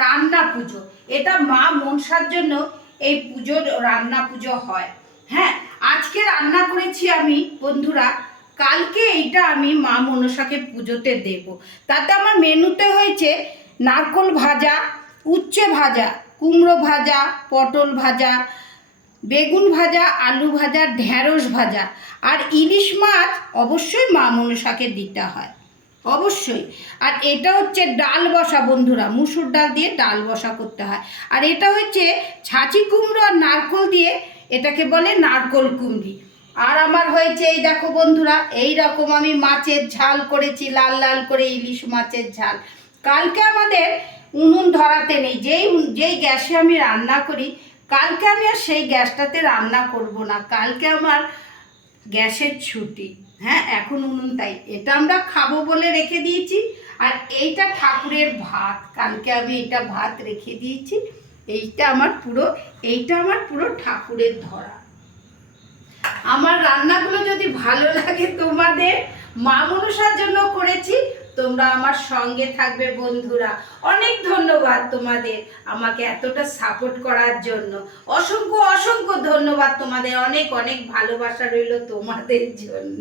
রান্না পুজো। এটা মা মনসার জন্য এই পুজোর রান্না পুজো হয়। হ্যাঁ আজকে রান্না করেছি আমি, বন্ধুরা। কালকে এইটা আমি মা মনসাকে পুজোতে দেব। তাতে আমার মেনুতে হয়েছে নারকোল ভাজা, উচ্ছে ভাজা, কুমড়ো ভাজা, পটল ভাজা, বেগুন ভাজা, আলু ভাজা ঢ্যাঁড়স ভাজা। আর ইলিশ মাছ অবশ্যই মা মনসাকে দিতে হয়। অবশ্যই। আর এটা হচ্ছে ডাল বসা বন্ধুরা, মুসুর ডাল দিয়ে ডাল বসা করতে হয়। আর এটা হচ্ছে ছাঁচি কুমড়ো আর নারকোল দিয়ে এটাকে বলে নারকোল কুমড়ি। আর আমার হয়েছে এই দেখো বন্ধুরা এই রকম আমি মাছের ঝাল করেছি, লাল লাল করে ইলিশ মাছের ঝাল। কালকে আমাদের উনুন ধরাতে নেই, যেই যেই গ্যাসে আমি রান্না করি, কালকে আমি আর সেই গ্যাসটাতে রান্না করব না। কালকে আমার গ্যাসের ছুটি। হ্যাঁ এখন উনুন তাই। এটা আমরা খাব বলে রেখে দিয়েছি। আর এইটা ঠাকুরের ভাত। কালকে আমি এটা ভাত রেখে দিয়েছি। এইটা আমার পুরো, এইটা আমার পুরো ঠাকুরের ধরা। আমার রান্নাগুলো যদি ভালো লাগে তোমাদের, মা মনসার জন্য করেছি। তোমরা আমার সঙ্গে থাকবে বন্ধুরা। অনেক ধন্যবাদ তোমাদের আমাকে এতটা সাপোর্ট করার জন্য। অসংখ্য অসংখ্য ধন্যবাদ তোমাদের। অনেক অনেক ভালোবাসা রইল তোমাদের জন্য।